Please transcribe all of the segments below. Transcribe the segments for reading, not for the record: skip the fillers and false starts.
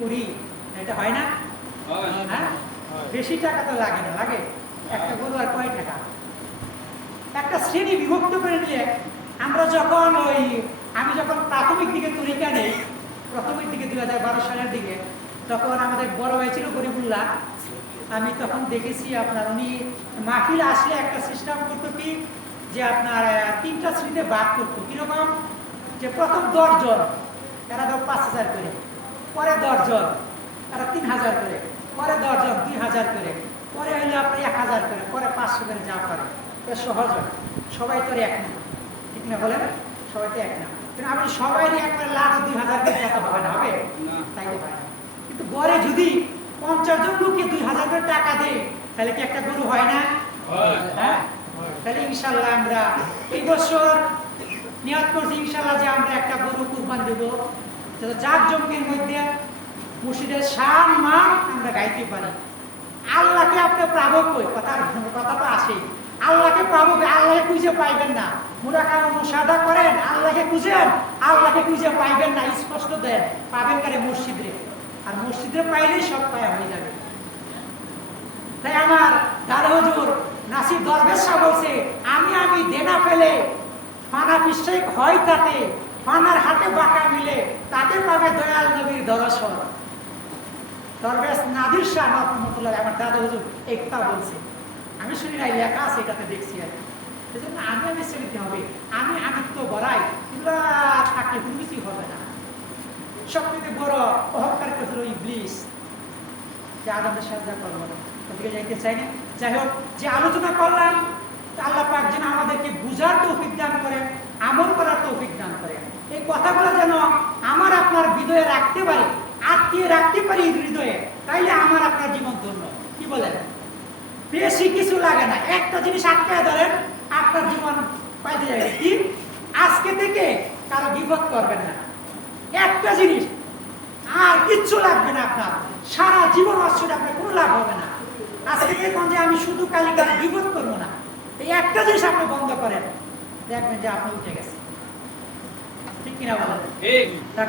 করি, এটা হয় না? হ্যাঁ, বেশি টাকা তো লাগে না, লাগে একটা গরু আর কয় টাকা? একটা শ্রেণী বিভক্ত করে নিয়ে আমরা যখন আমি যখন প্রাথমিক দিকে তরিকা নেই, প্রথমের দিকে 2012 সালের দিকে, তখন আমাদের বড় ভাই ছিল গরিবুল্লাহ। আমি তখন দেখেছি আপনার উনি মাহফিল আসলে একটা সিস্টেম করতো কি, যে আপনার 3টা শ্রেণীতে ভাগ করতো। কিরকম? যে প্রথম 10 জন এরা ধর 5,000 করে, পরে 10 জন এরা 3,000 করে, পরে 10 জন 2,000 করে, পরে হইলে আপনার 1,000 করে, পরে 500 করে যা পারে। এটা সহজ হয়, সবাই তো এক না, ঠিক না বলেন? সবাই তো এক না, কিন্তু আপনি সবাই একবার লাখ 2,000 করে টাকা হবে না, হবে? তাই তো পারে না। কিন্তু গড়ে যদি 50 জন লোককে 2,000 করে টাকা দেয়, তাহলে কি একটা গরু হয় না? হ্যাঁ, তাহলে ইনশাল্লাহ আমরা এই বছর নিয়ত করছি ইনশাল্লাহ যে আমরা একটা গরু কুরবান দেব, যাতে জাঁকজমকের মধ্যে মুর্শিদের শান মান আমরা গাইতে পারি। আল্লাহকে আপনি পাবো কই? কথা তো আসে, আল্লাহকে পাবো, আল্লাহকে খুঁজে পাইবেন না। মুরাকাবা মুশাহাদা করেন, আল্লাহকে খুঁজেন, আল্লাহকে খুঁজে পাইবেন না। স্পষ্ট দেন, পাবেন কারে? মসজিদে। আর মসজিদে পাইলেই সব পায়া হয়ে যাবে। তাই আমার দাদা হুজুর নাসির দরবেশ শাহ বলছে, আমি দেনা ফেলে ফানা পিষ্টাই হয়, তাতে ফানার হাতে বাঁকা মিলে, তাতে পাবে দয়াল নবীর দর্শন। দরবেশ নাদির শাহ রহমতুল্লাহ আমার দাদা হুজুর একটা বলছে, আমি শুনি নাই, লেখা আছে, এটাতে দেখছি আর সেজন্য আমি শ্রেণীতে হবে। আমি তো বড়াই, এগুলা থাকলে কোনো কিছুই হবে না। সবথেকে বড় অহংকার করছিল ইবলিস, যে আদমের সাহায্য করবো না, ওদিকে যাইতে চাই না। যাই হোক, যে আলোচনা করলাম, আল্লাহ পাক যেন আমাদেরকে বুঝার তৌফিক দান করেন, আমল করার তৌফিক দান করেন। এই কথাগুলো যেন আমার আপনার হৃদয়ে রাখতে পারি, আটকিয়ে রাখতে পারি হৃদয়ে, তাইলে আমার আপনার জীবন ধন্য। কি বলেন? বেশি কিছু লাগে না, একটা জিনিস আটকায় ধরেন, আপনার জীবন পাইতে যাবে। কি? আজকে থেকে কারো বিপদ করবেন না, একটা জিনিস, আর কিচ্ছু লাগবে না আপনার, সারা জীবন আসলে আপনার কোনো লাভ হবে না। আজকে দেখুন যে আমি শুধু কালিকার বিপদ করবো না, এই একটা জিনিস আপনি বন্ধ করেন, দেখবেন যে আপনি উঠে গেছেন। ঠিক কিনা বলেন?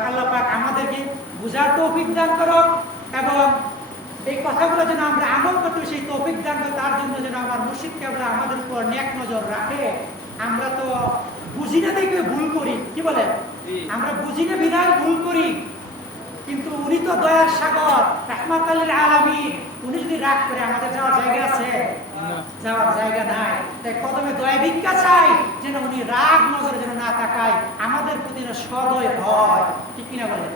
আল্লাহ পাক আমাদেরকে বুঝার তৌফিক দান করো, এবং এই কথাগুলো যেন আমরা আমল করতে সেই তৌফিক দান করো। তার জন্য যেন আমার মুর্শিদ কেবলা আমাদের উপর নেক নজর রাখে। আমরা তো বুঝি না দেখে ভুল করি, কি বলেন? আমরা বুঝি না বিধায় ভুল করি, কিন্তু উনি তো দয়ার সাগর, রাহমাতুল লিল আলামিন। উনি যদি রাগ করে, আমাদের যাওয়ার জায়গা আছে? যাওয়ার জায়গা নাই। তাই কদমে দয়া ভিক্ষা চাই, যেন উনি রাগ নজরে যেন না তাকায়, আমাদের প্রতি সদয় হয়। ঠিক কিনা বলেন?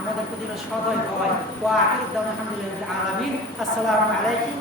আমাদের প্রতি সদয় হয়। ওয়া আখিরু দাওয়ানা আলহামদুলিল্লাহি রাব্বিল আলামিন। আসসালামু আলাইকুম।